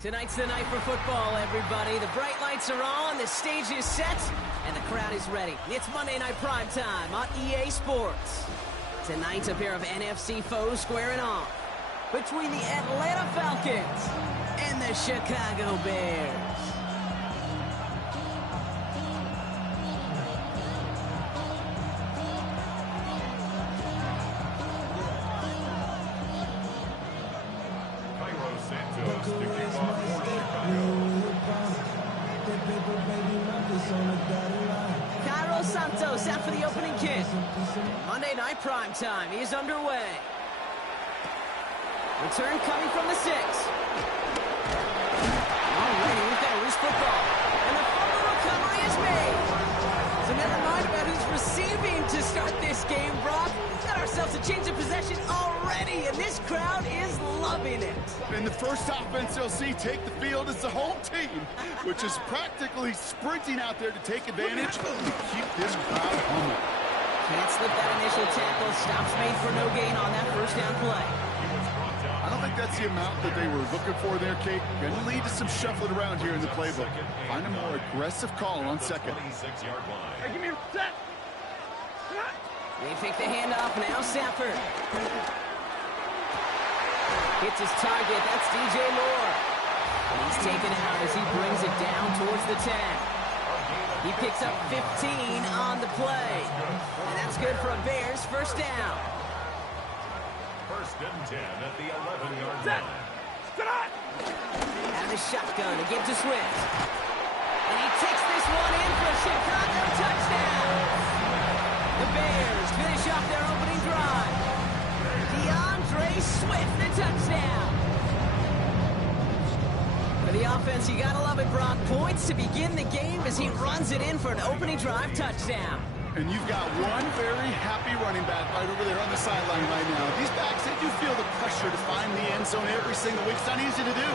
Tonight's the night for football, everybody. The bright lights are on, the stage is set, and the crowd is ready. It's Monday Night Prime Time on EA Sports. Tonight's a pair of NFC foes squaring off between the Atlanta Falcons and the Chicago Bears. Cairo Santos out for the opening kick. Monday Night Prime Time is underway. Return coming from the 6. Alrighty, we've got a loose football. And the fumble recovery is made. So never mind about who's receiving to start this game, Brock. We've got ourselves a change of possession already, and this crowd is loving it. And the first offense they'll see take the field is the home team, which is practically sprinting out there to take advantage and keep this crowd humming. Can't slip that initial tackle. Stops made for no gain on that first down play. I don't think that's the amount that they were looking for there, Kate. Going to lead to some shuffling around here in the playbook. Find a more aggressive call on second. Hey, give me a set. They fake the handoff. Now Safford hits his target. That's DJ Moore. And he's taken out as he brings it down towards the 10. He picks up 15 on the play. And that's good for a Bears first down. First and 10 at the 11-yard line. Out of the shotgun, a give to Swift. And he takes this one in for a Chicago touchdown. The Bears finish off their opening drive. DeAndre Swift, the touchdown. For the offense, you gotta love it, Brock. Points to begin the game as he runs it in for an opening drive touchdown. And you've got one very happy running back right over there on the sideline right now. These backs, they do feel the pressure to find the end zone every single week. It's not easy to do.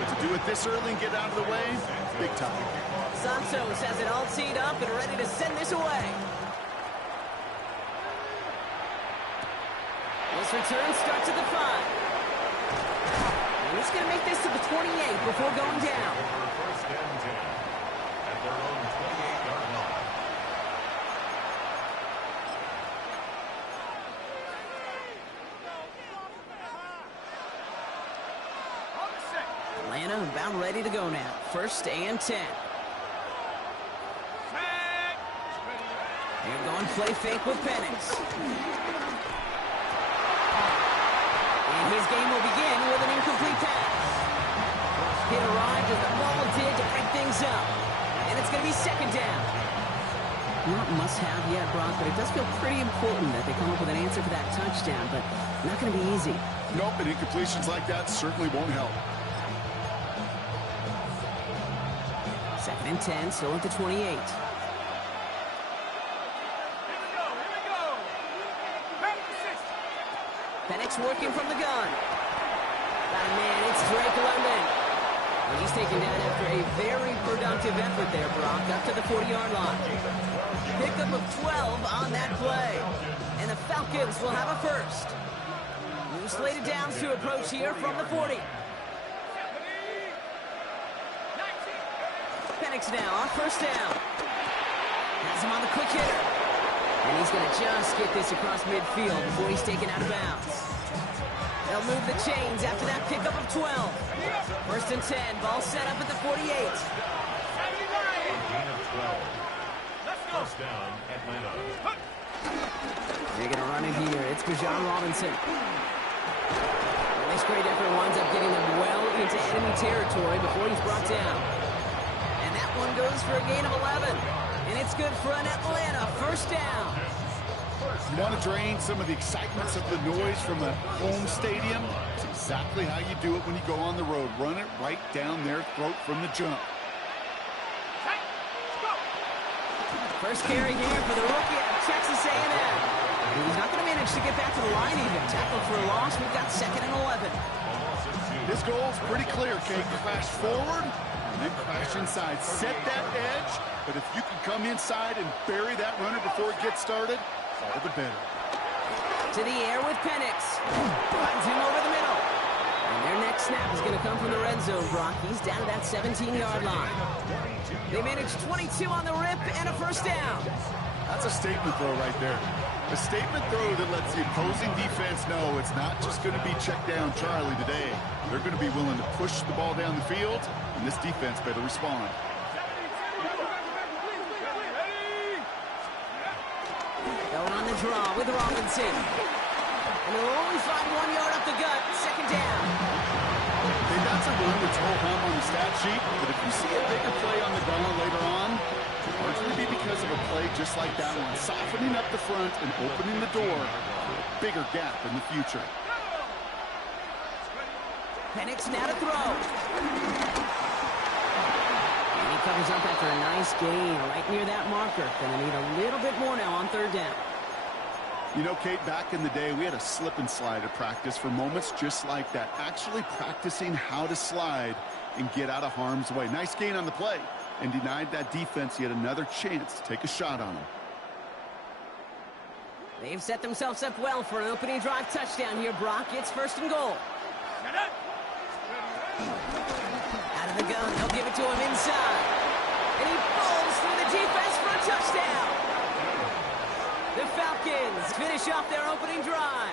But to do it this early and get out of the way, big time. Santos has it all teed up and ready to send this away. This return starts at the 5. And he's going to make this to the 28 before going down. First and 10 at their own 28-yard line. Atlanta about ready to go now. First and 10. They're going play fake with Penix. And his game will begin with an incomplete pass. Hit arrived as the ball did to break things up. And it's going to be second down. Not must-have yet, Brock, but it does feel pretty important that they come up with an answer for that touchdown, but not going to be easy. Nope, and incompletions like that certainly won't help. Second and 10, still at the 28. Penix working from the gun. Got a man, it's Drake London. And he's taken down after a very productive effort there, Brock, up to the 40-yard line. Pickup of 12 on that play. And the Falcons will have a first. New slated downs to approach here from the 40. Penix now on first down. Has him on the quick hitter. And he's going to just get this across midfield before he's taken out of bounds. They'll move the chains after that pickup of 12. First and 10, ball set up at the 48. Gain of 12. First down, Atlanta. They're going to run it here. It's Bijan Robinson. Well, this great effort winds up getting them well into enemy territory before he's brought down. And that one goes for a gain of 11. And it's good for an Atlanta first down. You want to drain some of the excitements of the noise from a home stadium? It's exactly how you do it when you go on the road. Run it right down their throat from the jump. First carry here for the rookie out of Texas A&M. He's not going to manage to get back to the line even. Tackle for a loss. We've got second and 11. His goal is pretty clear, Kate. Crash forward and then crash inside. Set that edge, but if you can come inside and bury that runner before it gets started, all the better. To the air with Penix. Runs him over the middle. And their next snap is going to come from the red zone, Brock. He's down to that 17-yard line. They managed 22 on the rip and a first down. That's a statement throw right there. A statement throw that lets the opposing defense know it's not just going to be check down Charlie today. They're going to be willing to push the ball down the field, and this defense better respond. Going on the draw with Robinson. And they'll only find 1 yard up the gut. Second down. They got some room to toe hum on the stat sheet, but if you see a bigger play on the ground later on, it's largely be because of a play just like that one, softening up the front and opening the door for a bigger gap in the future. Penix now to throw. And he covers up after a nice gain right near that marker. Gonna need a little bit more now on third down. You know, Kate, back in the day, we had a slip and slide at practice for moments just like that. Actually practicing how to slide and get out of harm's way. Nice gain on the play, and denied that defense yet another chance to take a shot on him. They've set themselves up well for an opening drive touchdown here, Brock. It's first and goal. Out of the gun, they'll give it to him inside. And he falls through the defense for a touchdown. The Falcons finish off their opening drive.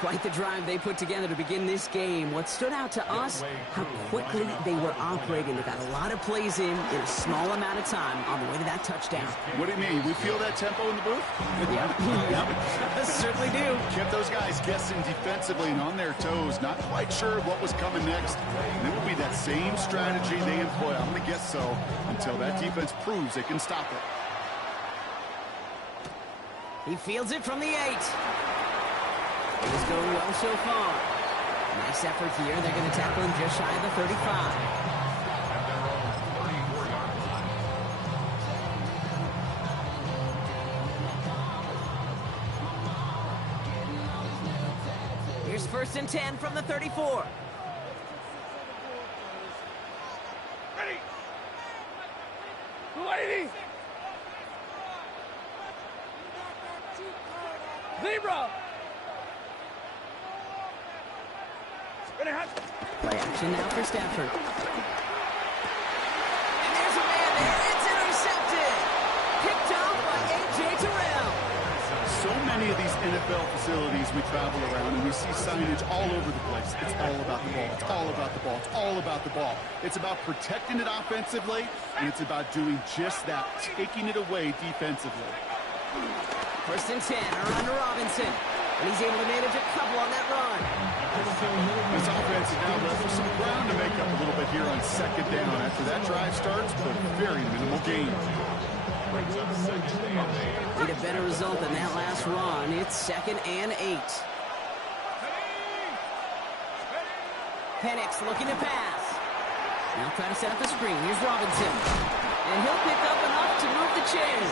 Quite the drive they put together to begin this game. What stood out to us, how quickly they were operating. They got a lot of plays in a small amount of time on the way to that touchdown. What do you mean? We feel that tempo in the booth? Yep. Certainly do. Kept those guys guessing defensively and on their toes, not quite sure what was coming next. And it will be that same strategy they employ, I'm going to guess so, until that defense proves they can stop it. He fields it from the 8. It's going well so far. Nice effort here. They're going to tackle him just shy of the 35. Here's first and 10 from the 34. Ready. 280. Zebra. Play action now for Stafford. And there's a man there. It's intercepted. Picked off by A.J. Terrell. So many of these NFL facilities we travel around and we see signage all over the place. It's all about the ball. It's all about the ball. It's all about the ball. It's about protecting it offensively, and it's about doing just that, taking it away defensively. First and 10, around to Robinson. And he's able to manage a couple on that run. This offense is now left with some ground to make up a little bit here on second down after that drive starts, but very minimal gain. Need a better result than that last run. It's second and 8. Penix looking to pass. Now try to set up a screen. Here's Robinson. And he'll pick up enough to move the chains.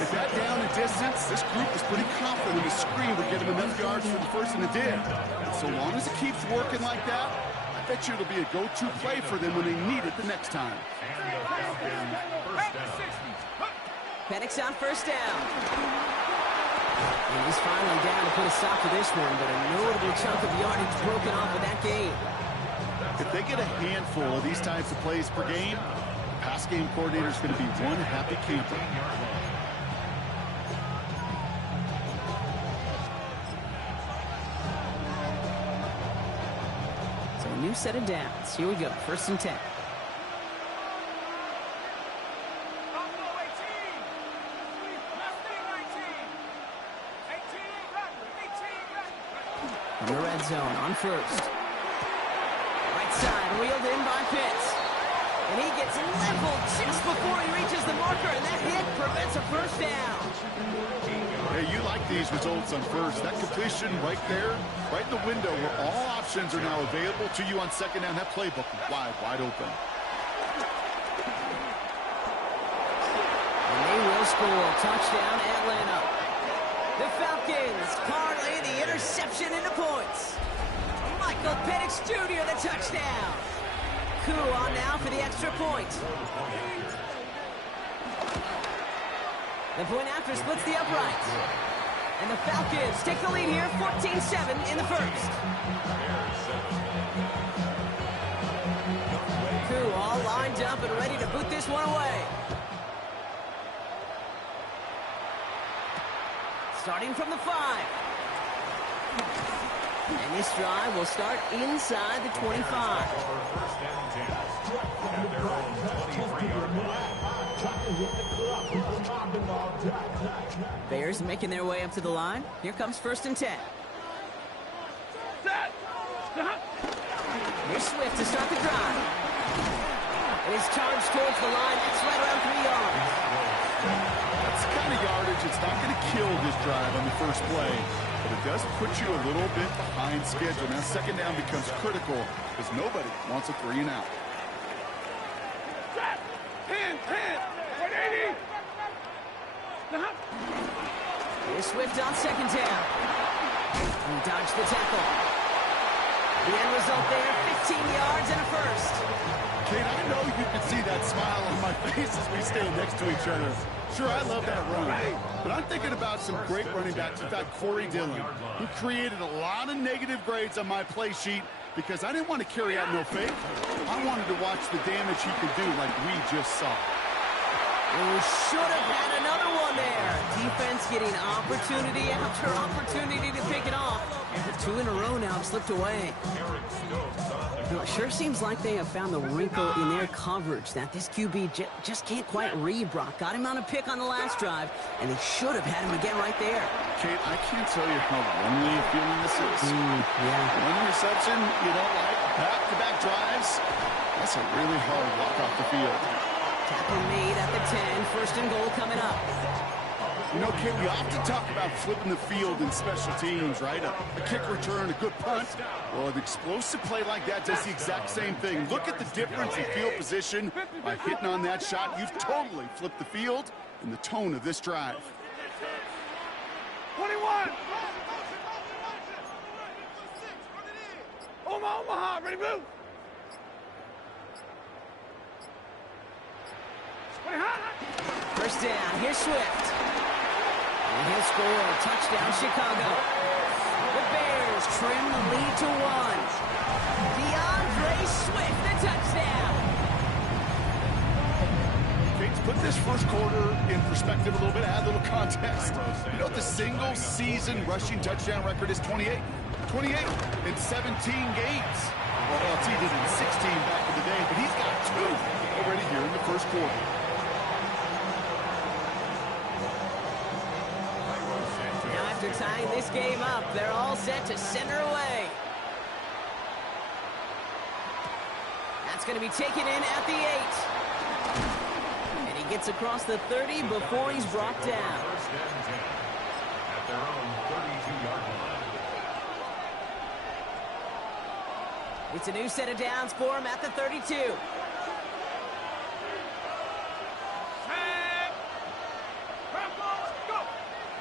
If that down and distance, this group is pretty confident the screen would get him enough yards for the first, and it did. And so long as it keeps working like that, I bet you it'll be a go-to play for them when they need it the next time. Penix on first down. And he's finally down to put a stop to this one, but a notable chunk of yardage broken off with that game. If they get a handful of these types of plays per game, the pass game coordinator is going to be one happy camper. New set of downs. Here we go. First and 10. From the red zone on first. Right side wheeled in by Pitts. And he gets leveled just before he reaches the marker, and that hit prevents a first down. Hey, you like these results on first. That completion right there, right in the window where all options are now available to you on second down. That playbook wide open. And they will score. Touchdown, Atlanta. The Falcons parlay the interception into points. Michael Penix Jr. the touchdown. Koo on now for the extra point. The point after splits the uprights. And the Falcons take the lead here, 14-7 in the first. Koo all lined up and ready to boot this one away. Starting from the 5. And this drive will start inside the 25. Bears making their way up to the line. Here comes 1st and 10. Here's Swift to start the drive. It is charged towards the line. That's right around 3 yards. That's the kind of yardage. It's not going to kill this drive on the first play, but it does put you a little bit behind schedule. Now, 2nd down becomes critical because nobody wants a 3 and out. 180. Here's Swift on 2nd down. He dodged the tackle. The end result there, 15 yards and a first. Kate, I know you can see that smile on my face as we stand next to each other. Sure, I love that run, but I'm thinking about some great running backs. In fact, Corey Dillon, who created a lot of negative grades on my play sheet because I didn't want to carry out no fake. I wanted to watch the damage he could do like we just saw. Oh, should have had another one there. Defense getting opportunity after opportunity to pick it off. The 2 in a row now have slipped away. It sure seems like they have found the wrinkle in their coverage that this QB just can't quite read. Brock got him on a pick on the last drive, and they should have had him again right there. Kate, I can't tell you how lonely a feeling this is. Yeah. One reception, you don't like back-to-back drives. That's a really hard walk off the field. Tackle made at the 10. 1st and goal coming up. You know, Kate, we often talk about flipping the field in special teams, right? A kick return, a good punt. Well, an explosive play like that does the exact same thing. Look at the difference in field position. By hitting on that shot, you've totally flipped the field and the tone of this drive. 21. Omaha, ready, move. 1st down, here's Swift. And he'll score a touchdown, Chicago. The Bears trim the lead to 1. DeAndre Swift, the touchdown. Okay, to put this first quarter in perspective a little bit, add a little context. You know what the single season rushing touchdown record is? 28. 28 in 17 games. Well, LT did it in 16 back in the day, but he's got 2 already here in the first quarter. After tying this game up, they're all set to center away. That's going to be taken in at the 8. And he gets across the 30 before he's brought down. 1st and 10 at their own 32-yard line. It's a new set of downs for him at the 32.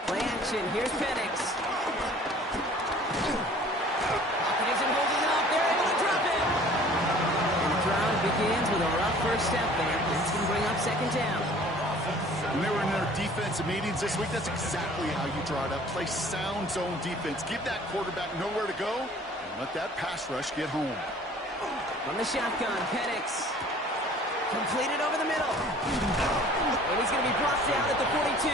Play action. Here's Penix. Pocket isn't holding up. They're able to drop it. And the drive begins with a rough first step there. That's going to bring up 2nd down. When they were in their defensive meetings this week, that's exactly how you draw it up. Play sound zone defense. Give that quarterback nowhere to go and let that pass rush get home. From the shotgun, Penix. Completed over the middle. And he's going to be brought down at the 42.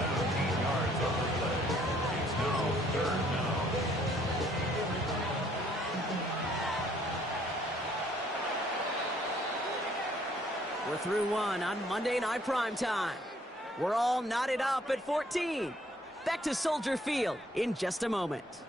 17 yards on the play. It's now 3rd down. We're through 1 on Monday Night Primetime. We're all knotted up at 14. Back to Soldier Field in just a moment.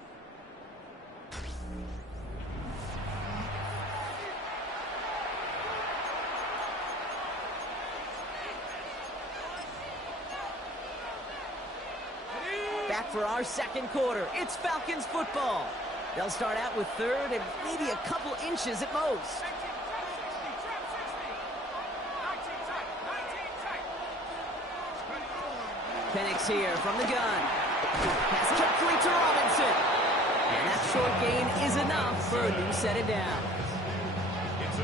Back for our 2nd quarter. It's Falcons football. They'll start out with 3rd and maybe a couple inches at most. Penix here from the gun. Pass carefully to Robinson. And that short gain is enough for a new set of downs.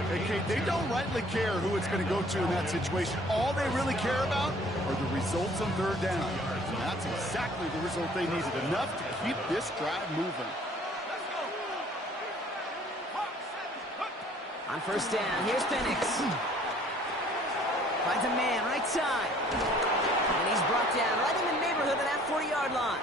Hey, Kate, they don't rightly care who it's going to go to in that situation. All they really care about are the results on third down. And that's exactly the result they needed, enough to keep this drive moving. On first down, here's Penix. Finds a man, right side. And he's brought down right in the neighborhood of that 40-yard line.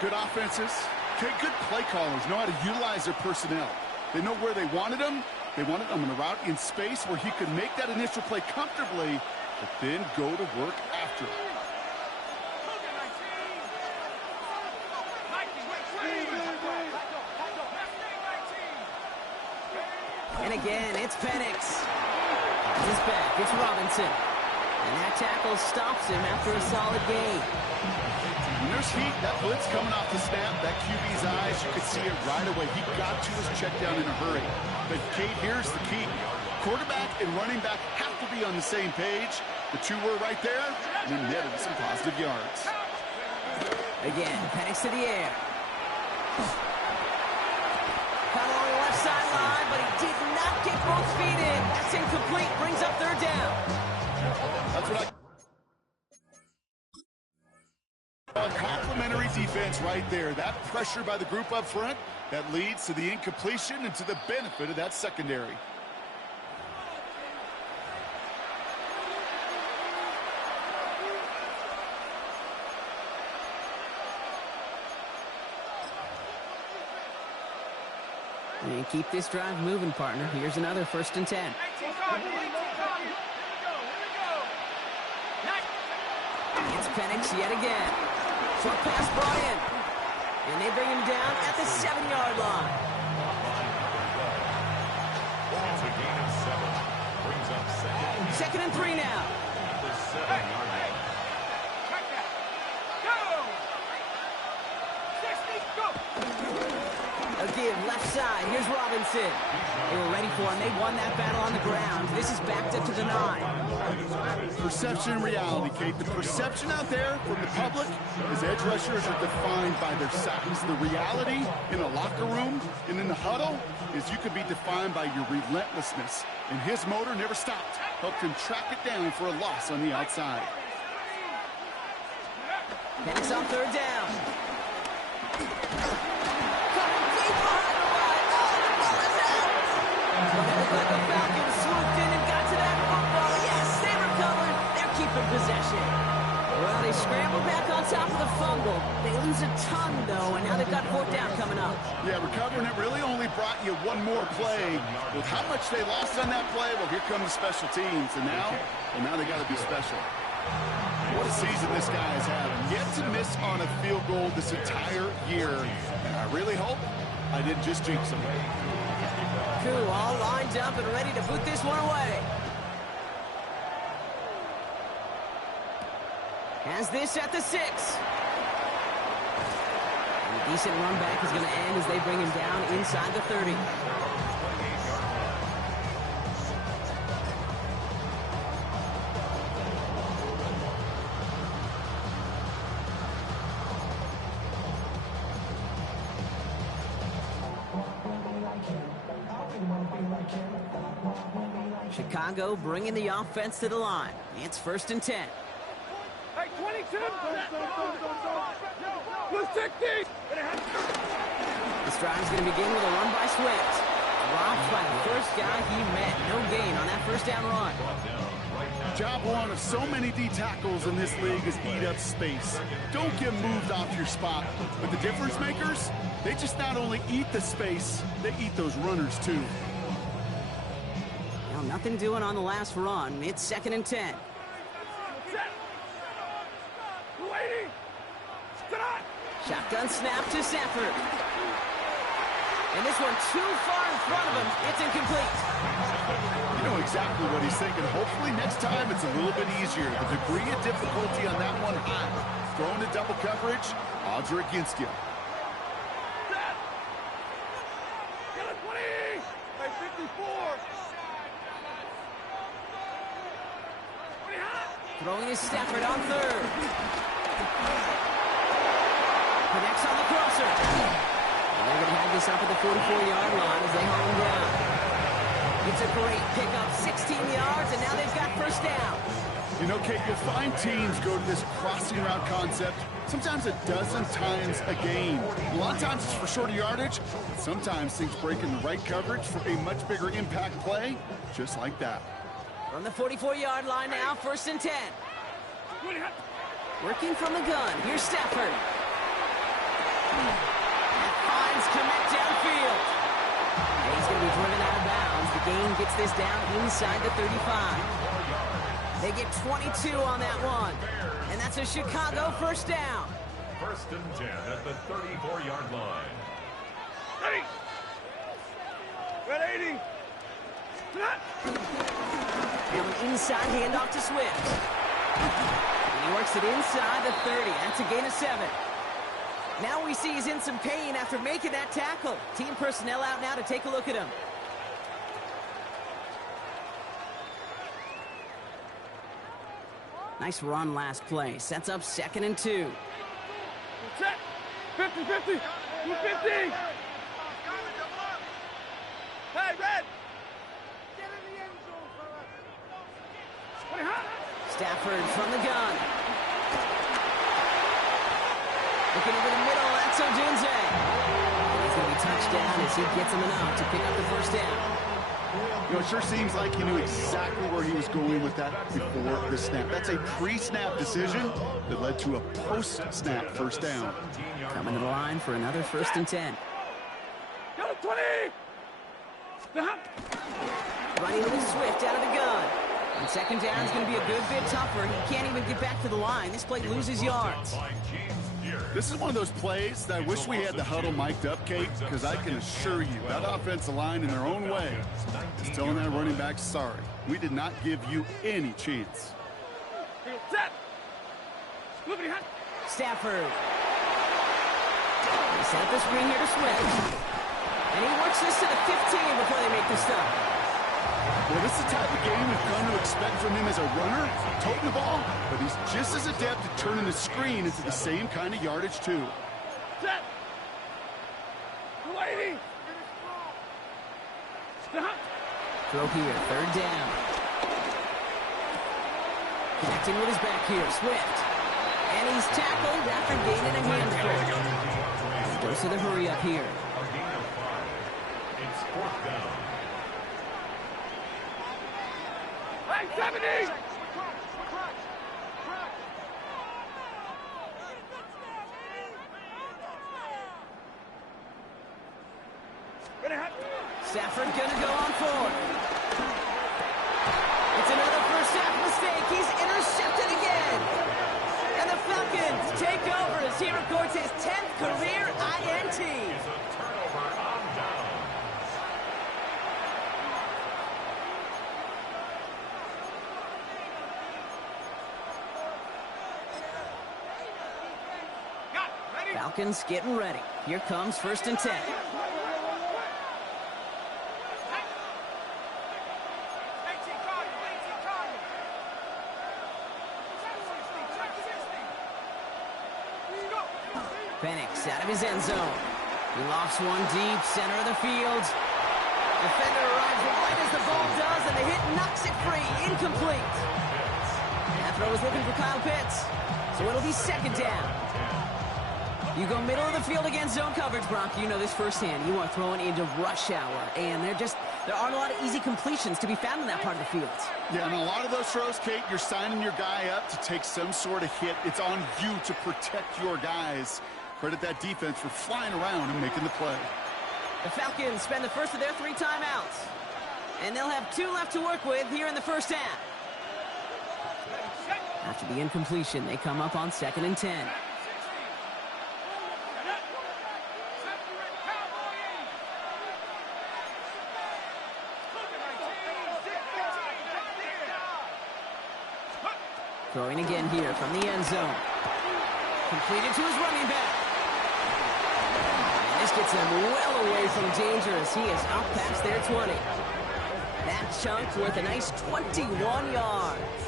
Good offenses. Okay, good play callers know how to utilize their personnel. They know where they wanted them. They wanted them on a route in space where he could make that initial play comfortably, but then go to work after it. And again, it's Penix. He's back. It's Robinson. And that tackle stops him after a solid gain. When there's heat, that blitz coming off the snap, that QB's eyes, you could see it right away. He got to his check down in a hurry. But, Kate, here's the key. Quarterback and running back have to be on the same page. The two were right there, and he netted some positive yards. Again, Penix to the air. Caught along the left sideline, but he did not get both feet in. That's incomplete. Brings up third down. That's what a complimentary defense right there. That pressure by the group up front, that leads to the incompletion and to the benefit of that secondary. And keep this drive moving, partner. Here's another 1st and 10. It's Penix yet again. Short pass brought in. And they bring him down at the 7-yard line. It's a gain of 7. Brings up second. 2nd and 3 now. At the 7-yard line. A give left side. Here's Robinson. They were ready for him. They won that battle on the ground. This is backed up to the 9. Perception and reality, Kate. The perception out there from the public is edge rushers are defined by their size. The reality in a locker room and in the huddle is you could be defined by your relentlessness. And his motor never stopped. Helped him track it down for a loss on the outside. Penix on third down. But the Falcons swooped in and got to that football. Yes, they recovered. They're keeping possession. Well, they scrambled back on top of the fumble. They lose a ton, though, and now they've got 4th down coming up. Yeah, recovering it really only brought you one more play. With how much they lost on that play, well, here come the special teams. And now they got to be special. What a season this guy has had. Yet to miss on a field goal this entire year. And I really hope I didn't just jinx him. Cool, all lined up and ready to put this one away. Has this at the 6. And a decent run back is going to end as they bring him down inside the 30. Chicago bringing the offense to the line. It's 1st and 10. Hey, 22! Blue 60! This drive is going to begin with a run by Swift. Dropped by the first guy he met. No gain on that 1st down run. Job one of so many D tackles in this league is eat up space. Don't get moved off your spot. But the difference makers, they just not only eat the space, they eat those runners too. Now, nothing doing on the last run. It's 2nd and 10. Shotgun snap to Sanford. And this one too far in front of him. It's incomplete. You know exactly what he's thinking. Hopefully next time it's a little bit easier. The degree of difficulty on that one high. Thrown to double coverage, odds are against you. Get a 20! Hey, 54! Throwing his Stafford on 3rd. Connects on the crosser. And they're going to have this up at the 44-yard line as they hold him down. It's a great pickup, 16 yards, and now they've got first down. You know, Kate, you'll find teams go to this crossing route concept sometimes a dozen times a game. A lot of times it's for shorter yardage, but sometimes things break in the right coverage for a much bigger impact play, just like that. From the 44-yard line now, first and 10. Working from the gun, here's Stafford. And finds Kmet downfield. And he's going to be driven out of bounds. The gain gets this down inside the 35. They get 22 on that one. And that's a Chicago first down. First and 10 at the 34-yard line. Ready. Red 80. Now an inside handoff to Swift. And he works it inside the 30. That's a gain of 7. Now we see he's in some pain after making that tackle. Team personnel out now to take a look at him. Nice run last play. Sets up 2nd and 2. Set. 50, 50. 250. Hey, Red. Get in the end zone, fella. Stafford from the gun. Looking over the middle. That's Odunze. He's going to be touchdown as he gets him enough to pick up the first down. You know, it sure seems like he knew exactly where he was going with that before the snap. That's a pre-snap decision that led to a post-snap first down. Coming to the line for another first and 10. Go to 20. Running with Swift out of the gun. And second down is going to be a good bit tougher. He can't even get back to the line. This play loses yards. This is one of those plays that I wish we had the huddle mic'd up, Kate, because I can assure you that offensive line in their own way is telling that running back, sorry, we did not give you any chance. Set. Stafford. They set up the screen here to Swift. And he works this to the 15 before they make the stop. Well, this is the type of game we've come to expect from him as a runner, toting the ball, but he's just as adept at turning the screen into the same kind of yardage, too. Set. 280. Throw here, third down. Connecting with his back here, Swift. And he's tackled after gaining a handful. Goes to the hurry up here. It's 4th down. Hey, 70. Stafford gonna go on forward. It's another first half mistake. He's intercepted again. And the Falcons take over as he records his 10th career INT. It's a turnover on down. Falcons getting ready. Here comes first and 10. Penix out of his end zone. He lofts one deep, center of the field. Defender arrives right as the ball does, and the hit knocks it free. Incomplete. That throw was looking for Kyle Pitts. So it'll be second down. You go middle of the field against zone coverage, Brock. You know this firsthand. You are throwing into rush hour, and there aren't a lot of easy completions to be found in that part of the field. Yeah, and a lot of those throws, Kate, you're signing your guy up to take some sort of hit. It's on you to protect your guys. Credit that defense for flying around and making the play. The Falcons spend the first of their 3 timeouts, and they'll have 2 left to work with here in the first half. After the incompletion, they come up on 2nd and 10. Throwing again here from the end zone. Completed to his running back. And this gets them well away from danger as he is out past their 20. That chunk worth a nice 21 yards.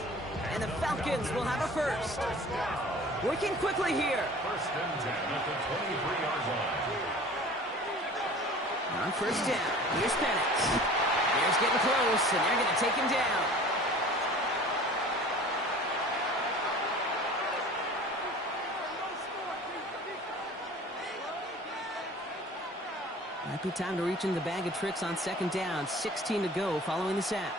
And the Falcons will have a first. Working quickly here. First and 10 at the 23-yard line. On first down, here's Penix. Bears getting close, and they're going to take him down. Might be time to reach into the bag of tricks on second down. 16 to go following the sack.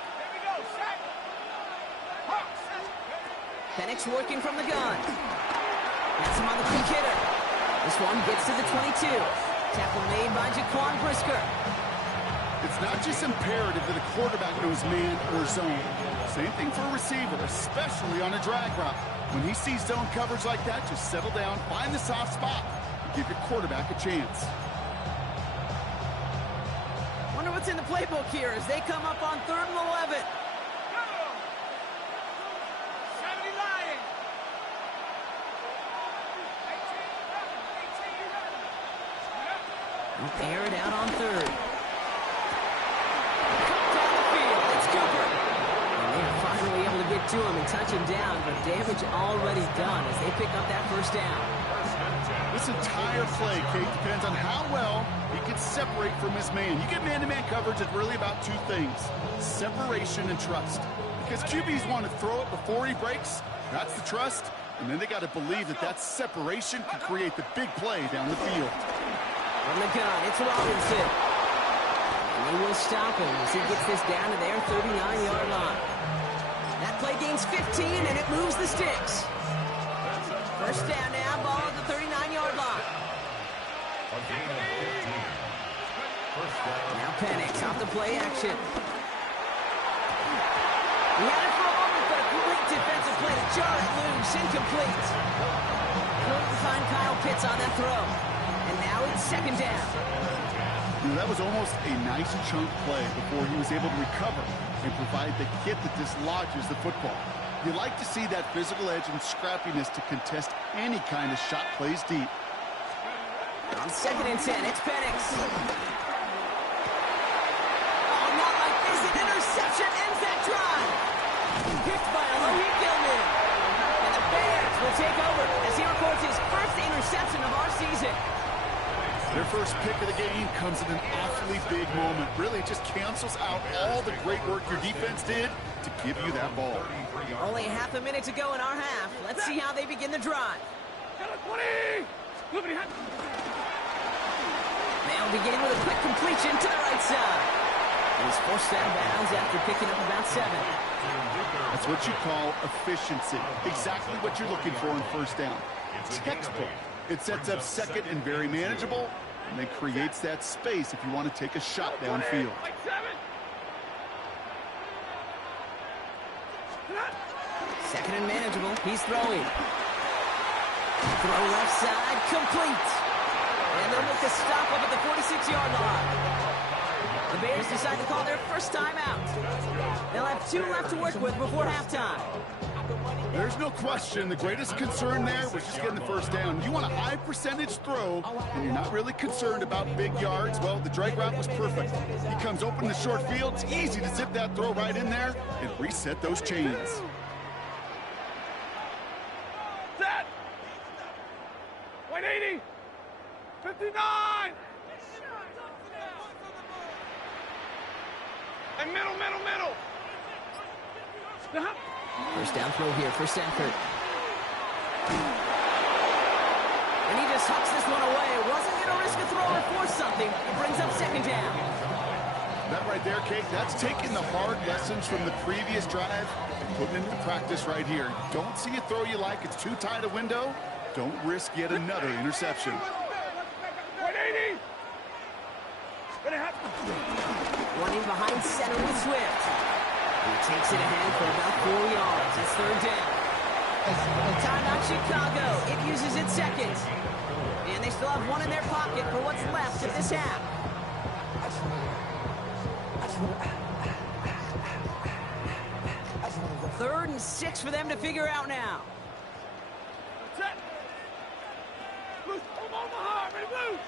Penix working from the gun. That's him on the quick hitter. This one gets to the 22. Tackle made by Jaquan Brisker. It's not just imperative that a quarterback knows man or zone. Same thing for a receiver, especially on a drag route. When he sees zone coverage like that, just settle down, find the soft spot, and give your quarterback a chance. Wonder what's in the playbook here as they come up on 3rd and 11. Air it out on 3rd. Down the field, it's Cooper. And they're finally able to get to him and touch him down, but damage already done as they pick up that first down. This entire play, Kate, depends on how well he can separate from his man. You get man-to-man coverage, it's really about two things: separation and trust. Because QBs want to throw it before he breaks, that's the trust, and then they got to believe that that separation can create the big play down the field. From the gun, it's Robinson. And they will stop him as he gets this down to their 39-yard line. That play gains 15, and it moves the sticks. First down now, ball at the 39-yard line. Now Penix off the play action. He had it for a moment, but a great defensive play to jar it loose, incomplete. Couldn't find Kyle Pitts on that throw. And now it's second down. You know, that was almost a nice chunk play before he was able to recover and provide the hit that dislodges the football. You like to see that physical edge and scrappiness to contest any kind of shot plays deep. On 2nd and 10, it's Penix. Oh, not like this. An interception ends that drive. Picked by Alohi Gilman. And the Bears will take over as he records his first interception of our season. Their first pick of the game comes at an awfully big moment. Really, it just cancels out all the great work your defense did to give you that ball. Only half a minute to go in our half. Let's see how they begin the drive. They'll begin with a quick completion to the right side. He's forced out of bounds after picking up about 7. That's what you call efficiency. Exactly what you're looking for on first down. Textbook. It sets up second and very manageable, and then creates that space if you want to take a shot downfield. Second and manageable. He's throwing. Throw left side, complete. And they'll make the stop up at the 46-yard line. The Bears decide to call their first timeout. They'll have 2 left to work with before halftime. There's no question the greatest concern there was just getting the first down. You want a high percentage throw, and you're not really concerned about big yards. Well, the drag route was perfect. He comes open in the short field. It's easy to zip that throw right in there and reset those chains. Set! 180! 59! And middle! First down throw here for Stafford. And he just hucks this one away. Wasn't going to risk a throw or force something. It brings up second down. That right there, Kate, that's taking the hard lessons from the previous drive and putting it into practice right here. Don't see a throw you like. It's too tight a window. Don't risk yet another interception. 180! Running behind center with Swift. He takes it ahead for about 4 yards. It's third down. Timeout Chicago. It uses its second. And they still have one in their pocket for what's left of this half. Third and 6 for them to figure out now. Set! Loose! Omaha! Ready, loose!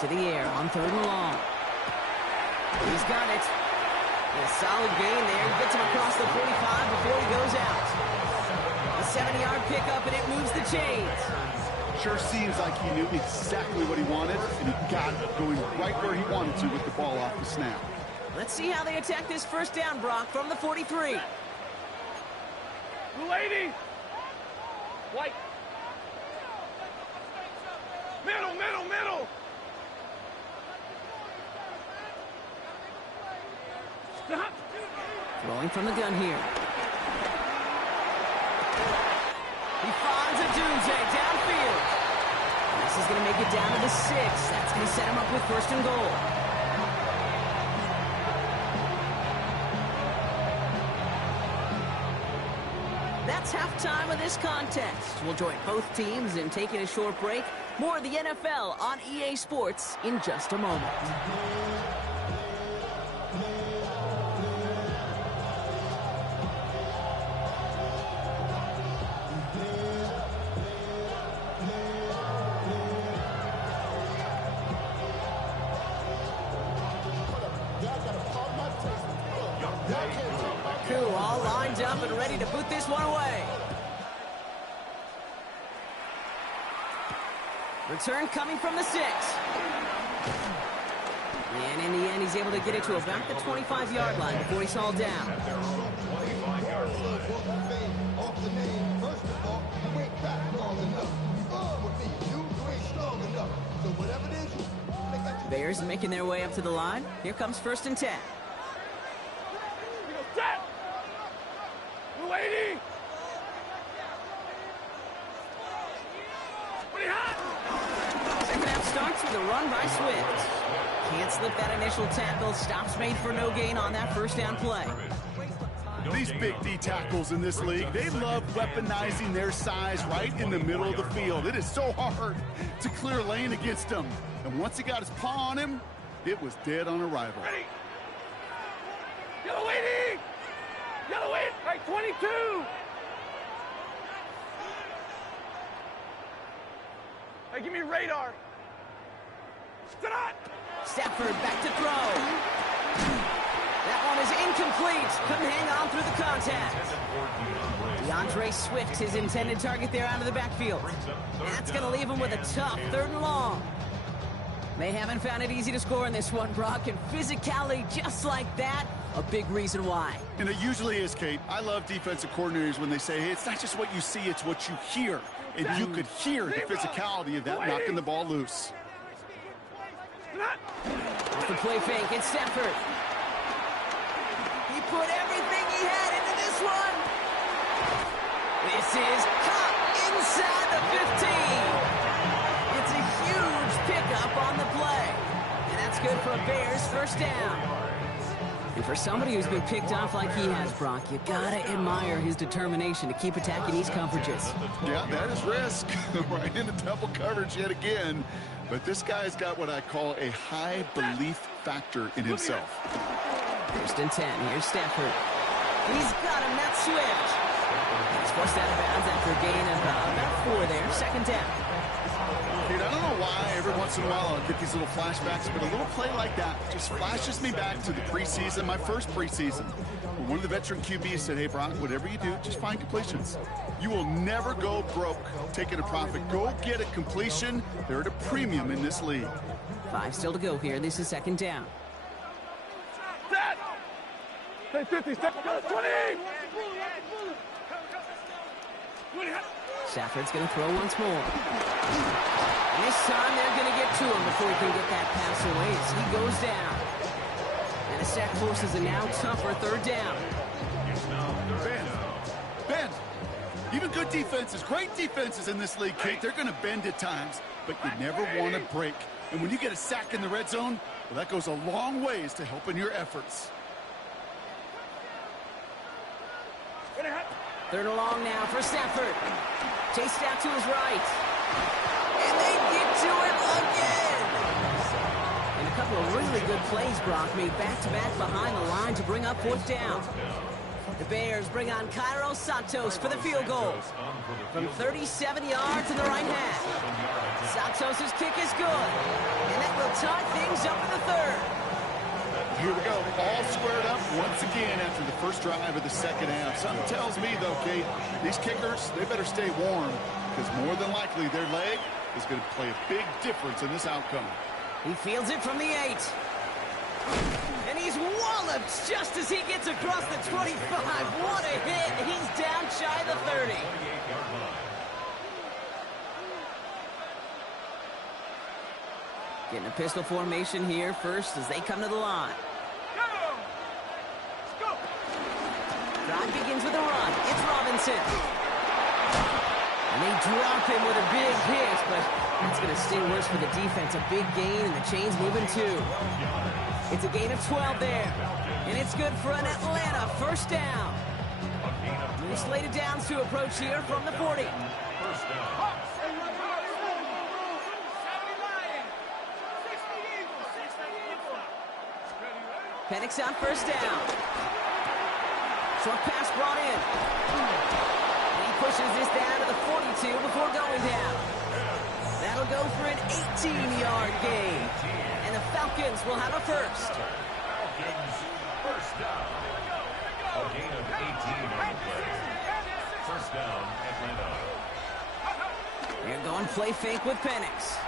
To the air on 3rd and long. He's got it. A solid gain there. He gets him across the 45 before he goes out. A 70-yard pickup, and it moves the chains. Sure seems like he knew exactly what he wanted, and he got it, going right where he wanted to with the ball off the snap. Let's see how they attack this first down, Brock, from the 43. Blue 80. White. Middle, middle, middle. Stop. Throwing from the gun here. He finds a doomsday downfield. This is going to make it down to the 6. That's going to set him up with first and goal. That's halftime of this contest. We'll join both teams in taking a short break. More of the NFL on EA Sports in just a moment. Cool, all lined up and ready to put this one away. Return coming from the 6. And in the end, he's able to get it to about the 25-yard line before he's hauled down. Bears making their way up to the line. Here comes first and 10. Set. Blue 80. Pretty hot. Second half starts with a run by Swift. Can't slip that initial tackle. Stops made for no gain on that first down play. These big D tackles in this league, they love weaponizing their size right in the middle of the field. It is so hard to clear lane against them. And once he got his paw on him, it was dead on arrival. Ready. Yellow 80. Yellow 80. Right, 22. Hey, give me radar. Stop. Stafford back to throw. That one is incomplete. Couldn't hang on through the contact. DeAndre Swift, his intended target there out of the backfield. That's going to leave him with a tough 3rd and long. They haven't found it easy to score in this one, Brock, and physicality just like that, a big reason why. And it usually is, Kate. I love defensive coordinators when they say, hey, it's not just what you see, it's what you hear. And you could hear the physicality of that knocking the ball loose. Off the play fake, it's Stafford. He put everything he had into this one. This is caught inside the 15. It's a huge pickup on the play. And that's good for a Bears first down. And for somebody who's been picked off like he has, Brock, you gotta admire his determination to keep attacking these coverages. Yeah, that is risk. Right into double coverage yet again. But this guy's got what I call a high belief factor in himself. First and 10, here's Stafford. He's got him, that's Swift. He's forced out of bounds after a gain of about 4 there, second down. Dude, I don't know why every once in a while I'll get these little flashbacks, but a little play like that just flashes me back to the preseason, my first preseason. When one of the veteran QBs said, hey, Brock, whatever you do, just find completions. You will never go broke taking a profit. Go get a completion. They're at a premium in this league. 5 still to go here. This is second down. Set. Stay 50. Step. 20. Stafford's going to throw once more. And this time they're going to get to him before he can get that pass away as he goes down. And the sack forces a now tougher 3rd down. Ben, even good defenses, great defenses in this league, Kate, they're going to bend at times, but you never want to break. And when you get a sack in the red zone, well, that goes a long ways to helping your efforts. 3rd and long now for Stafford. Chased out to his right. And they get to him again. And a couple of really good plays, Brock, made back-to-back behind the line to bring up 4th down. The Bears bring on Cairo Santos for the field goal. From 37 yards in the right half. Santos' kick is good. And that will tie things up in the 3rd. Here we go, all squared up once again after the first drive of the second half. Something tells me, though, Kate, these kickers, they better stay warm because more than likely their leg is going to play a big difference in this outcome. He fields it from the 8. And he's walloped just as he gets across the 25. What a hit. He's down shy of the 30. Getting a pistol formation here first as they come to the line. Drive begins with a run. It's Robinson. And they drop him with a big hit, but that's going to sting worse for the defense. A big gain, and the chain's moving too. It's a gain of 12 there. And it's good for an Atlanta first down. New slated downs to approach here from the 40. First down. Penix on first down. Short pass brought in. And he pushes this down to the 42 before going down. That'll go for an 18-yard gain. And the Falcons will have a first. Falcons, first down. A gain of 18 on the play. First down, Atlanta. They're going play fake with Penix.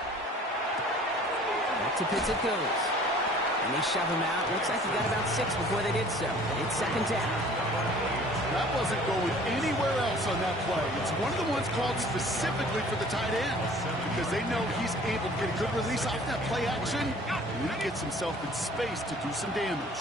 Back to Pitts it goes. And they shove him out. Looks like he got about 6 before they did so. It's second down. That wasn't going anywhere else on that play. It's one of the ones called specifically for the tight end because they know he's able to get a good release off that play action, and he gets himself in space to do some damage.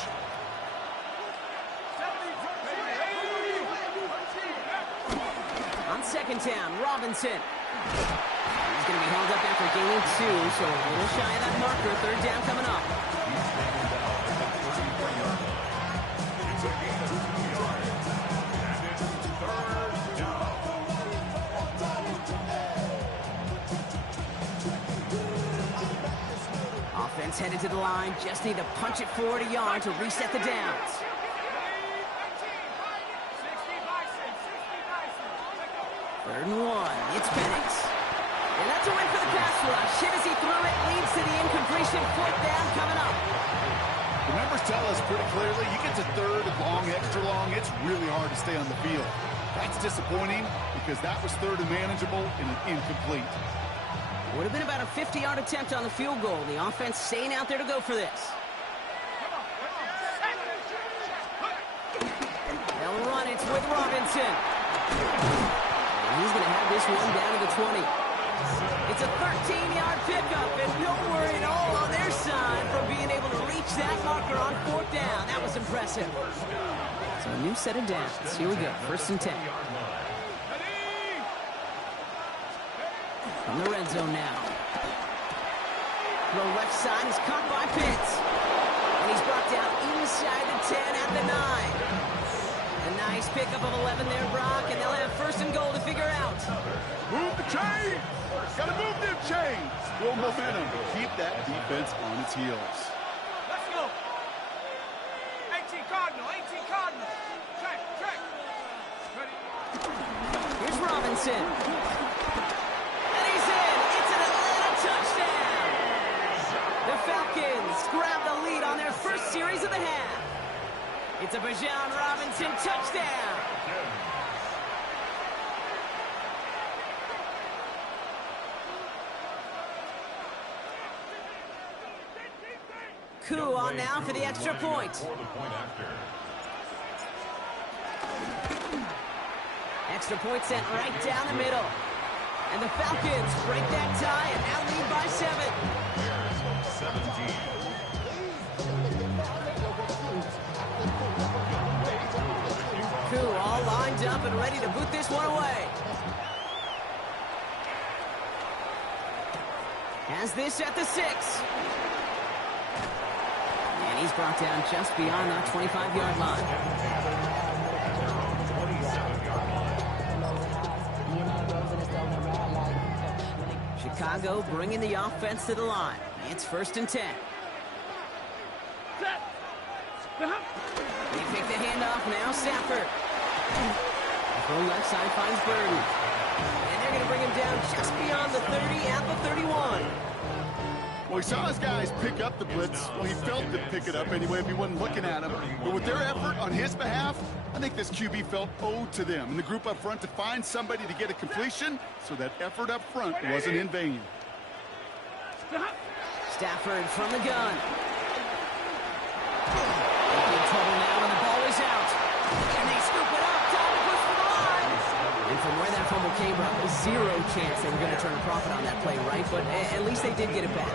On second down, Robinson. He's going to be held up after gaining 2, so a little shy of that marker. Third down coming up. It's a gain of 2 yards. And it's third down. Offense headed to the line. Just need to punch it forward a yard to reset the downs. Third and 1. It's Penix. And that's a win for the pass rush. Hit as he threw it. Leads to the incompletion. Fourth down coming up. The numbers tell us pretty clearly, you get to third and long, extra long, it's really hard to stay on the field. That's disappointing because that was third and manageable and an incomplete. Would have been about a 50-yard attempt on the field goal. The offense staying out there to go for this. They'll run. It's with Robinson. And he's going to have this one down to the 20. It's a 13-yard pickup, and no worry at all on their side from being able to reach that marker on fourth down. That was impressive. So a new set of downs. Here we go. First and 10. From the red zone now. The left side is caught by Pitts. And he's brought down inside the 10 at the 9. A nice pickup of 11 there, Brock, and they'll have first and goal to figure out. Move the chain! Gotta move them chains! Build momentum. Keep that defense on its heels. Let's go. 18 Cardinal, 18 Cardinal. Check, check. Ready? Here's Robinson. And he's in. It's an Atlanta touchdown. The Falcons grab the lead on their first series of the half. It's a Bijan Robinson touchdown. Koo on now for the extra point. For the point after. Extra point sent right down the middle. And the Falcons break that tie and now lead by 7. Bears 17. Koo all lined up and ready to boot this one away. Has this at the 6. And he's brought down just beyond that 25-yard line. 27-yard line. Chicago bringing the offense to the line. It's first and 10. They pick the handoff now. Stafford. Throw left side finds Burden. And they're going to bring him down just beyond the 30 at the 31. Well, he saw his guys pick up the blitz. Well, he felt them pick it up anyway if he wasn't looking at him. But with their effort on his behalf, I think this QB felt owed to them and the group up front to find somebody to get a completion, so that effort up front wasn't in vain. Stafford from the gun. In trouble now when the ball is out. And they scoop it up. Time to push for the line. And from where that fumble came from, zero chance they were going to turn a profit on that play, right? But at least they did get it back.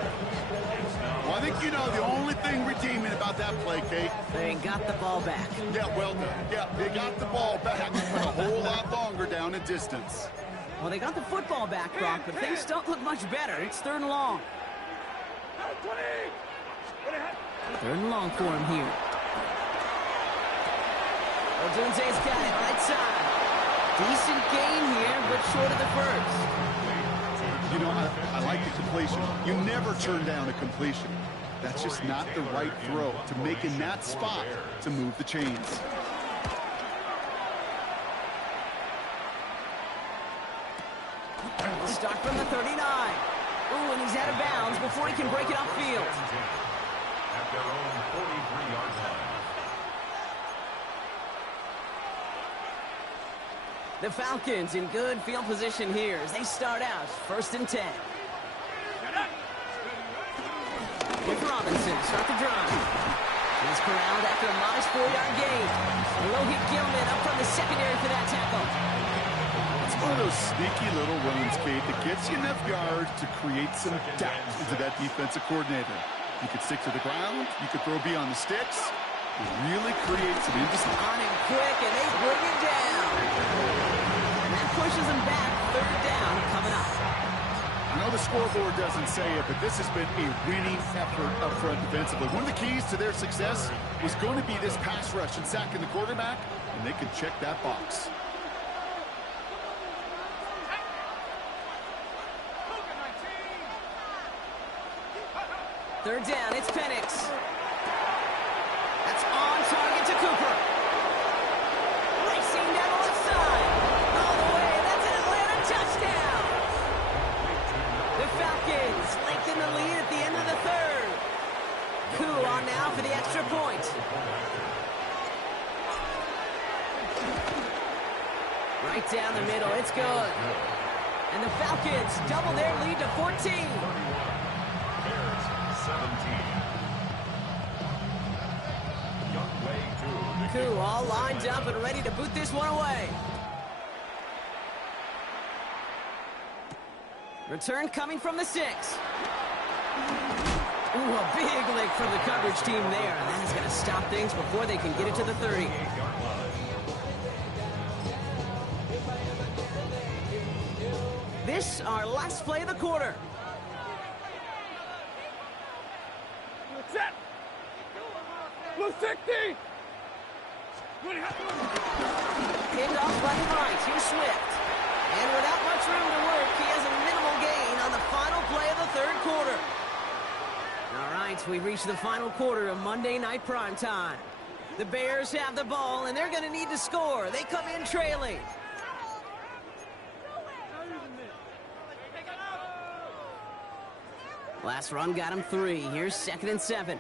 Well, I think you know the only thing redeeming about that play, Kate. They got the ball back. Yeah, well done. Yeah, they got the ball back, but a whole lot longer down in distance. Well, they got the football back, Brock, but things don't look much better. It's 3rd and long. 3rd and long for him here. Odunze's got it right side. Decent gain here, but short of the first. You know, I like the completion. You never turn down a completion. That's just not the right throw to make in that spot to move the chains. We'll start from the 39. Ooh, and he's out of bounds before he can break it upfield. At their own 43-yard line. The Falcons in good field position here as they start out 1st and 10. With Robinson, start the drive. He's corralled after a modest 4-yard gain. Rohit Gilman up from the secondary for that tackle. It's one of those sneaky little runs, Kate, that gets you enough yards to create some doubt into that defensive coordinator. You could stick to the ground. You could throw beyond the sticks. It really creates some indecision. On him quick, and they bring it down. And that pushes him back. 3rd down coming up. I know the scoreboard doesn't say it, but this has been a winning effort up front defensively. One of the keys to their success was going to be this pass rush and sacking the quarterback, and they can check that box. Third down, it's Penix. That's on target to Cooper. Racing down the left side. All the way, that's an Atlanta touchdown. The Falcons lengthen the lead at the end of the 3rd. Koo on now for the extra point. Right down the middle, it's good. And the Falcons double their lead to 14. 17. Koo all lined up and ready to boot this one away. Return coming from the 6. Ooh, a big lick from the coverage team there, and that is going to stop things before they can get it to the 30. This, our last play of the quarter. Set. Blue 60. Pinned off running right. Here's Swift. And without much room to work, he has a minimal gain on the final play of the 3rd quarter. All right, we've reached the final quarter of Monday Night Primetime. The Bears have the ball, and they're going to need to score. They come in trailing. Last run got him 3. Here's 2nd and 7.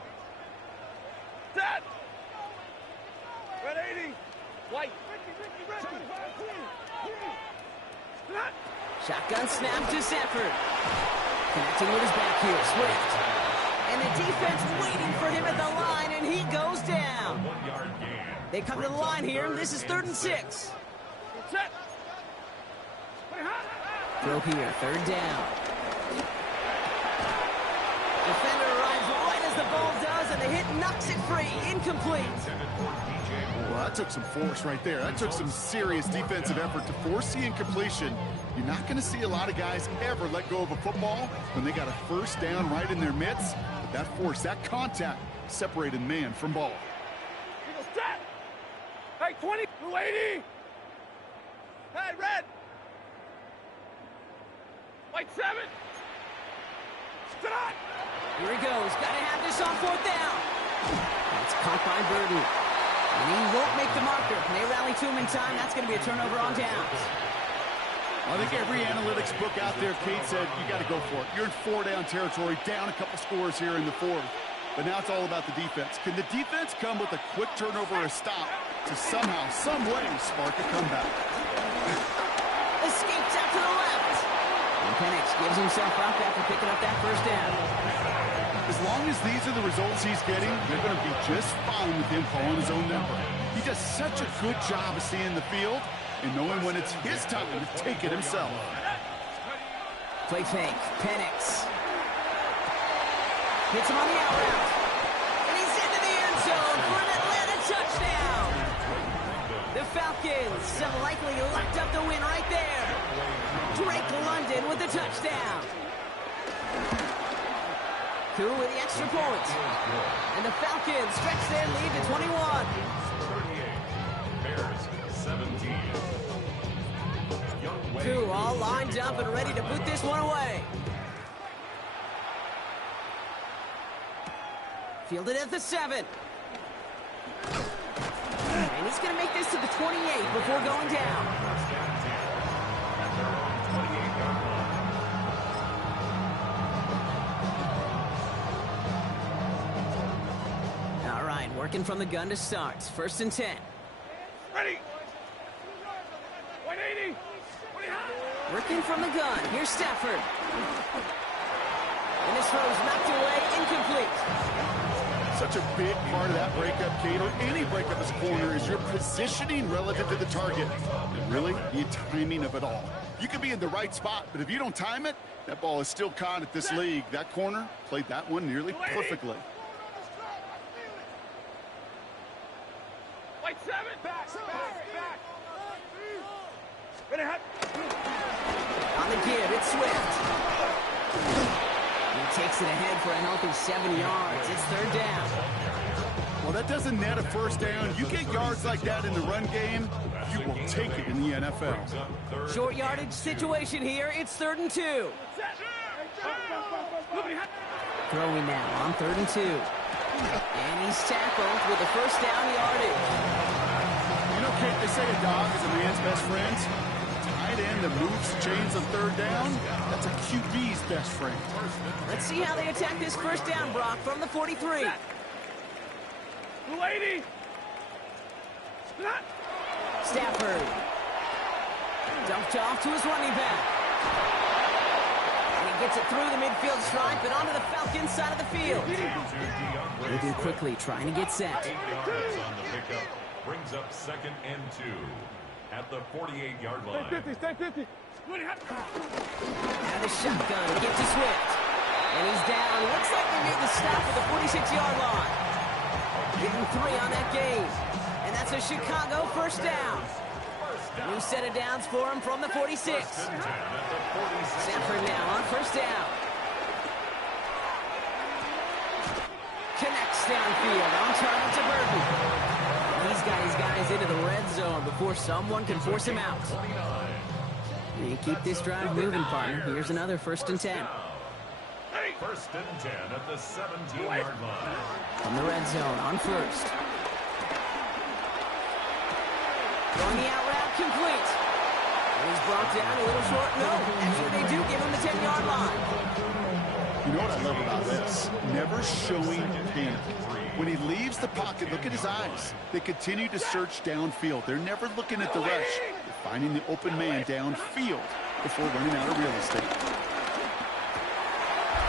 Set. Red 80. White. Shotgun snap to Stafford. Connecting with his back here, Swift. And the defense waiting for him at the line, and he goes down. 1-yard gain. They come to the line here. This is 3rd and 6. Set. Throw here, 3rd down. Defender arrives right as the ball does, and the hit knocks it free. Incomplete. Well, that took some force right there. That took some serious defensive effort to force the incompletion. You're not going to see a lot of guys ever let go of a football when they got a 1st down right in their midst. But that force, that contact, separated man from ball. Set. Hey, 20. Blue 80. Hey, red. White 7. Sit on. Here he goes. Got to have this on 4th down. That's caught by Burden. And he won't make the marker. They rally to him in time. That's going to be a turnover on downs. I think every analytics book out there, Kate, said you got to go for it. You're in 4-down territory, down a couple scores here in the fourth. But now it's all about the defense. Can the defense come with a quick turnover or a stop to somehow, some way, spark a comeback? Escapes out to the left. And Penix gives himself up after picking up that first down. As long as these are the results he's getting, they're going to be just fine with him calling his own number. He does such a good job of seeing the field and knowing when it's his time to take it himself. Play fake. Penix hits him on the out route. And he's into the end zone for an Atlanta touchdown. The Falcons have likely locked up the win right there. Drake London with the touchdown. Koo with the extra point. And the Falcons stretch their lead to 21. 38. Bears 17. Koo all lined up and ready to put this one away. Fielded at the 7. And he's going to make this to the 28 before going down. All right, working from the gun to start. 1st and 10. Ready. 180. Working from the gun. Here's Stafford. And this throw's knocked away, incomplete. Such a big part of that breakup, Kate, or any breakup as a corner, is your positioning relative to the target. And really, the timing of it all. You can be in the right spot, but if you don't time it, that ball is still caught at this league. That corner played that one nearly perfectly. White 7. Back. On the give, it's Swift. He takes it ahead for a healthy 7 yards. It's 3rd down. Well, that doesn't net a first down. You get yards like that in the run game, you will take it in the NFL. Short yardage situation here. It's 3rd and 2. Throwing now on 3rd and 2. And he's tackled with the first down yardage. You know, Kate, they say a dog is a man's best friend. Tight end that moves chains on 3rd down, that's a QB's best friend. Let's see how they attack this first down, Brock, from the 43. 280. Stafford. Dumped off to his running back. And he gets it through the midfield stripe and onto the Falcons side of the field. Moving quickly, trying to get set. 8 yards on the pickup. Brings up 2nd and 2 at the 48-yard line. Stay 50. Now the shotgun to get to Swift. And he's down. Looks like they made the stop at the 46-yard line. Getting 3 on that game. And that's a Chicago first down. New set of downs for him from the 46. Stafford now on 1st down. Connects downfield on target to Burton. He's got his guys into the red zone before someone can force him out. You keep this drive moving, partner. Here's another 1st and 10. 1st and 10 at the 17-yard line. From the red zone on 1st. Throwing the out route complete. And he's brought down a little short. No, actually they do give him the 10-yard line. You know what I love about this? Never showing panic. When he leaves the pocket, look at his eyes. They continue to search downfield. They're never looking at the rush. They're finding the open man downfield before running out of real estate.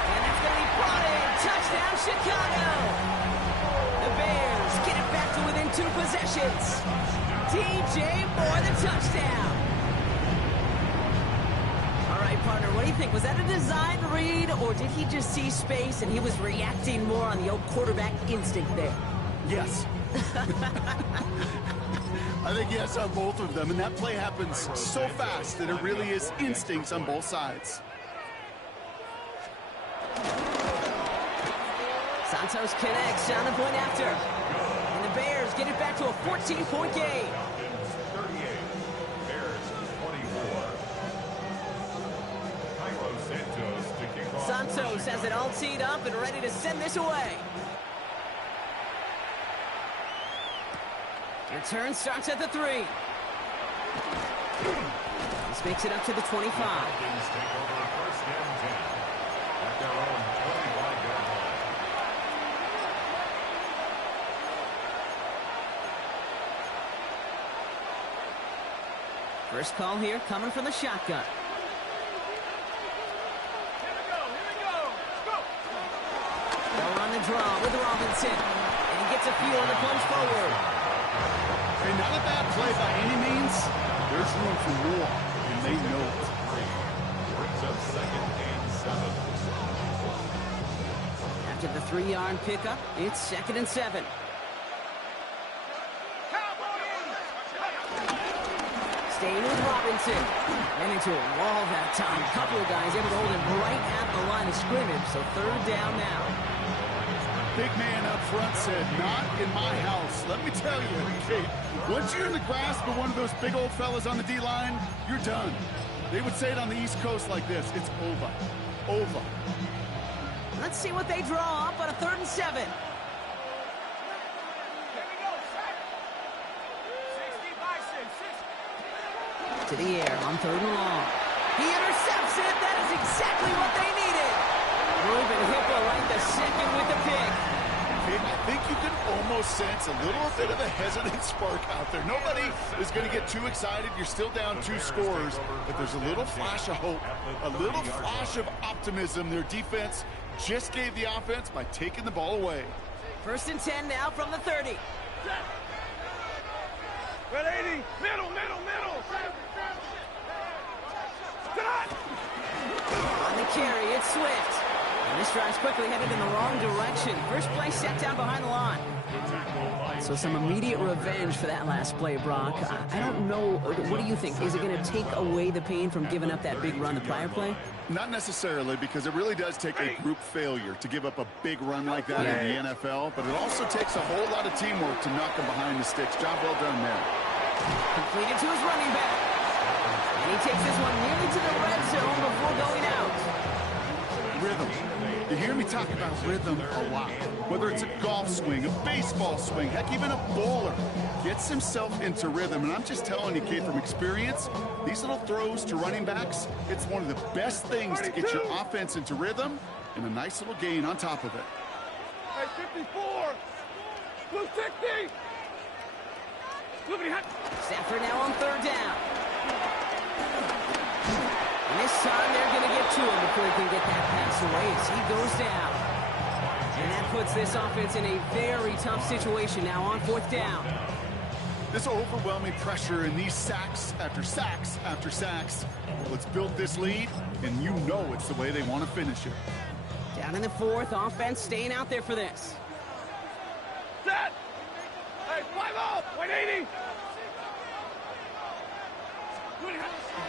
And it's going to be brought in. Touchdown, Chicago. The Bears get it back to within 2 possessions. DJ Moore, the touchdown. All right, partner, what do you think? Was that a design read, or did he just see space and he was reacting more on the old quarterback instinct there? Yes. I think yes on both of them, and that play happens so fast that it really is instincts on both sides. Santos connects down the point after. And the Bears get it back to a 14-point game. 38. Bears 24. Cairo Santos to kick off. Santos has it all teed up and ready to send this away. Return starts at the 3. This makes it up to the 25. Falcons take over first and 10 at their own 25-yard line. First call here coming from the shotgun. They'll run the draw with Robinson. And he gets a feel on the plunge forward. Hey, not a bad play by any means. There's room for more, and they know it. Brings up second and 7. After the 3-yard pickup, it's second and 7. Staying with Robinson. Ran into a wall that time. A couple of guys able to hold him right at the line of scrimmage. So third down now. Big man up front said, not in my house. Let me tell you, Kate, once you're in the grasp of one of those big old fellas on the D-line, you're done. They would say it on the East Coast like this. It's over. Over. Let's see what they draw up on a third and 7. To the air on third and long. He intercepts it. That is exactly what they needed. Ruben Hipple right the second with the pick. Kate, I think you can almost sense a little bit of a hesitant spark out there. Nobody is going to get too excited. You're still down 2 scores, but there's a little flash of hope, a little flash of optimism. Their defense just gave the offense by taking the ball away. First and 10 now from the 30. Red 80, middle. On the carry, it's Swift. And this drive's quickly headed in the wrong direction. First play set down behind the line. So some immediate revenge for that last play, Brock. I don't know. What do you think? Is it going to take away the pain from giving up that big run the prior play? Not necessarily, because it really does take a group failure to give up a big run like that in the NFL, but it also takes a whole lot of teamwork to knock them behind the sticks. Job well done there. Completed to his running back. And he takes this one nearly to the red zone before going out. Rhythm. You hear me talk about rhythm a lot. Whether it's a golf swing, a baseball swing, heck, even a bowler gets himself into rhythm. And I'm just telling you, kid, from experience, these little throws to running backs, it's one of the best things to get your offense into rhythm and a nice little gain on top of it. Hey, 54. Blue 60. Stafford now on third down. And this time they're going to get to him before he can get that pass away as he goes down. And that puts this offense in a very tough situation now on fourth down. This overwhelming pressure and these sacks after sacks after sacks. Well, it's built this lead, and you know it's the way they want to finish it. Down in the fourth, offense staying out there for this. Set. Hey, 5-0. 180.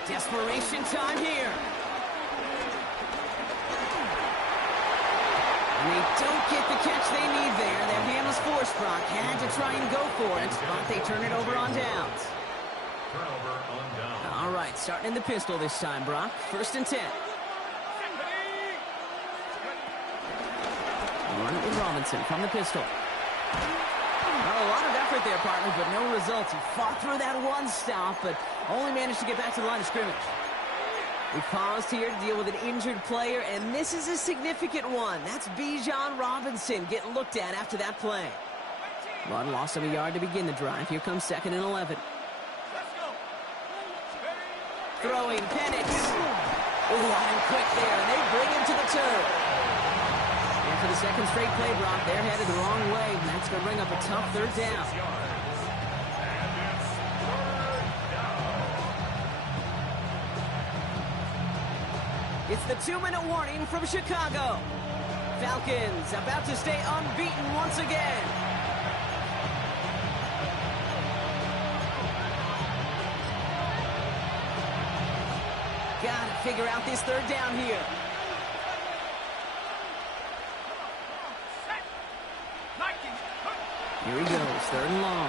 Desperation time here. And they don't get the catch they need there. Their hand was forced, Brock. Had to try and go for it, but they turn it over on downs. Turnover on down. All right, starting in the pistol this time, Brock. First and 10. Run it with Robinson from the pistol. Well, a lot of effort there, partner, but no results. He fought through that one stop, but only managed to get back to the line of scrimmage. We paused here to deal with an injured player, and this is a significant one. That's Bijan Robinson getting looked at after that play. Run lost him a yard to begin the drive. Here comes second and 11. Throwing Penix. Ooh, and quick there, and they bring him to the turf. And for the second straight play, Brock, they're headed the wrong way, and that's going to bring up a tough third down. It's the 2-minute warning from Chicago. Falcons about to stay unbeaten once again. Gotta figure out this third down here. Here he goes, third and long.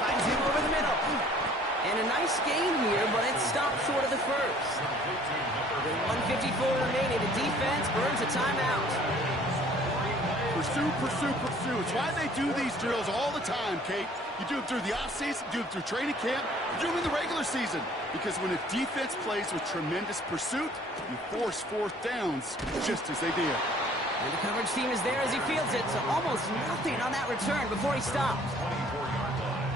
Finds him over the middle. And a nice gain here, but it stopped short of the first. With 1:54 remaining, the defense burns a timeout. For pursue, pursue, pursue. It's why they do these drills all the time, Kate. You do them through the offseason, you do them through training camp, you do them in the regular season. Because when a defense plays with tremendous pursuit, you force fourth downs just as they did. And the coverage team is there as he fields it, so almost nothing on that return before he stops. 24-yard line.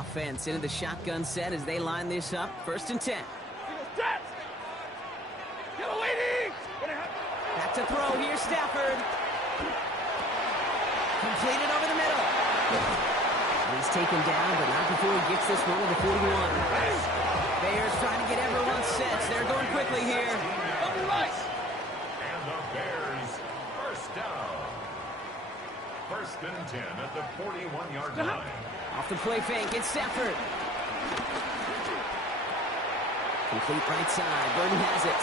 Offense into the shotgun set as they line this up. 1st and 10. Back to throw here, Stafford. Completed over the middle. He's taken down, but not before he gets this one to the 41. Bears trying to get everyone set. They're going quickly here. And the Bears, first down. 1st and 10 at the 41-yard line. Off the play fake, it's Stafford. Complete right side. Burton has it.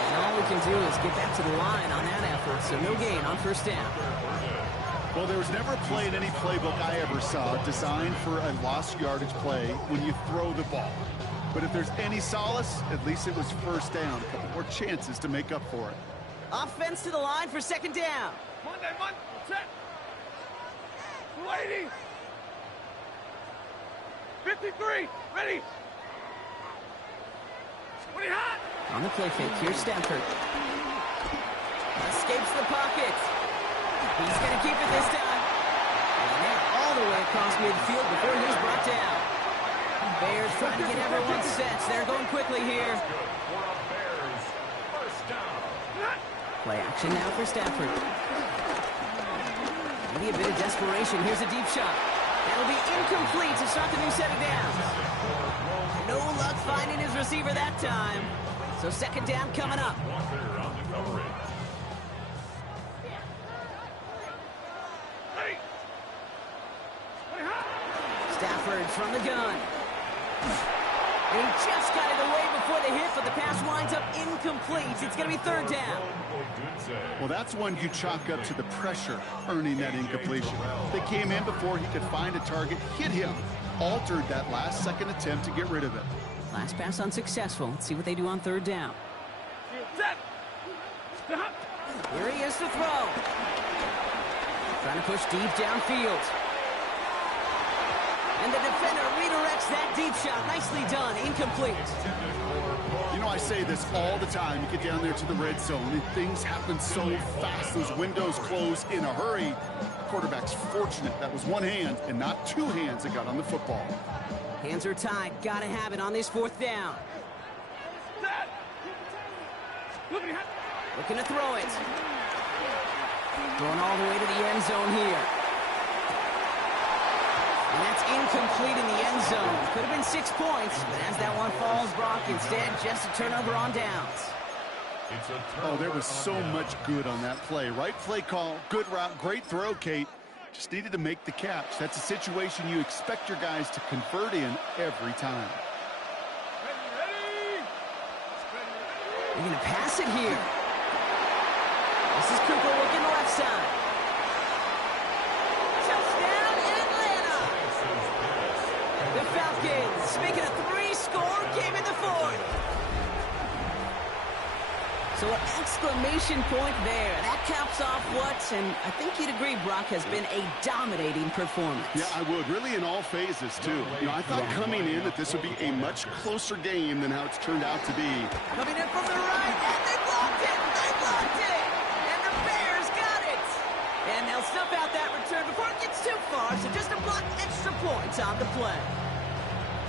And all we can do is get back to the line on that effort, so no gain on 1st down. Well, there was never a play in any playbook I ever saw designed for a lost yardage play when you throw the ball. But if there's any solace, at least it was 1st down. A couple more chances to make up for it. Offense to the line for 2nd down. Monday, set. 280. 53, ready. 20 hot. On the play fake, here's Stafford. Escapes the pocket. He's going to keep it this time. And they're all the way across midfield before he's brought down. Bears trying to get everyone set. They're going quickly here. Bears, first down. Play action now for Stafford. Maybe a bit of desperation. Here's a deep shot. That'll be incomplete to start the new set of downs. No luck finding his receiver that time. So 2nd down coming up. Walker on the coverage. Stafford from the gun. And he just got it away before the hit, but the pass winds up incomplete. It's going to be 3rd down. Well, that's one you chalk up to the pressure earning that incompletion. They came in before he could find a target, hit him, altered that last-second attempt to get rid of it. Last pass unsuccessful. Let's see what they do on 3rd down. Set. Stop. Here he is to throw. Trying to push deep downfield. And the defender redirects that deep shot. Nicely done. Incomplete. You know, I say this all the time. You get down there to the red zone, and things happen so fast. Those windows close in a hurry. The quarterback's fortunate. That was one hand and not two hands that got on the football. Hands are tied. Gotta have it on this 4th down. Set. Looking to throw it. Going all the way to the end zone here. And that's incomplete in the end zone. Could have been 6 points, but as that one falls, Brock, instead just a turnover on downs. Oh, there was so much good on that play. Right play call, good route, great throw, Kate. Just needed to make the catch. That's a situation you expect your guys to convert in every time. They're going to pass it here. This is Cooper looking left side. Touchdown, Atlanta! The Falcons making a 3-score game in the 4th. So an exclamation point there. That caps off what, and I think you'd agree, Brock, has been a dominating performance. Yeah, I would. Really in all phases, too. You know, I thought coming in that this would be a much closer game than how it's turned out to be. Coming in from the right, and they blocked it! They blocked it! And the Bears got it! And they'll snuff out that return before it gets too far, so just a block extra points on the play.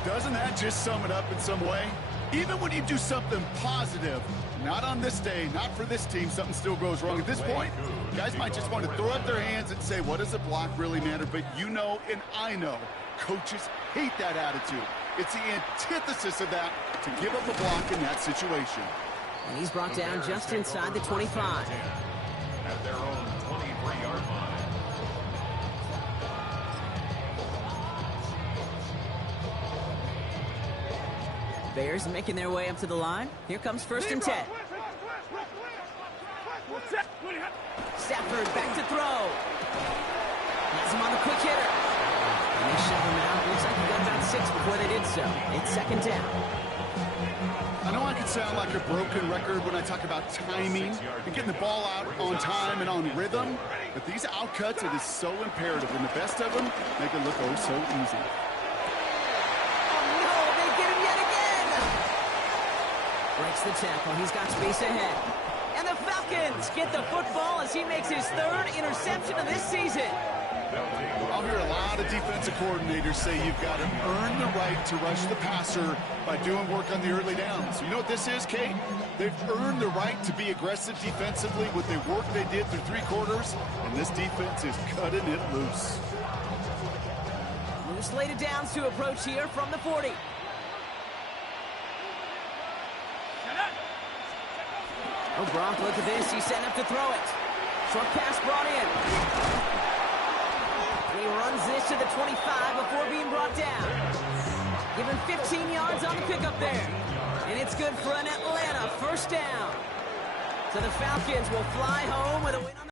Doesn't that just sum it up in some way? Even when you do something positive, not on this day, not for this team, something still goes wrong. At this point, guys might just want to throw up their hands and say, what does a block really matter? But you know, and I know, coaches hate that attitude. It's the antithesis of that, to give up a block in that situation. And he's brought down just inside the 25. At their own 23-yard line. Bears making their way up to the line. Here comes 1st and 10. Stafford back to throw. Has him on the quick hitter. And they shove him out. Looks like he got about 6 before they did so. It's 2nd down. I know I can sound like a broken record when I talk about timing and getting the ball out on time and on rhythm, but these outcuts, it is so imperative, and the best of them make it look oh so easy. Oh no, they get him yet again! Breaks the tackle, he's got space ahead. And the Falcons get the football as he makes his third interception of this season. I'll hear a lot of defensive coordinators say you've got to earn the right to rush the passer by doing work on the early downs. You know what this is, Kate? They've earned the right to be aggressive defensively with the work they did through 3 quarters, and this defense is cutting it loose. Loose laid downs to approach here from the 40. Oh, Gronk, look at this. He's setting up to throw it. Short pass brought in. And he runs this to the 25 before being brought down. Given 15 yards on the pickup there. And it's good for an Atlanta first down. So the Falcons will fly home with a win on the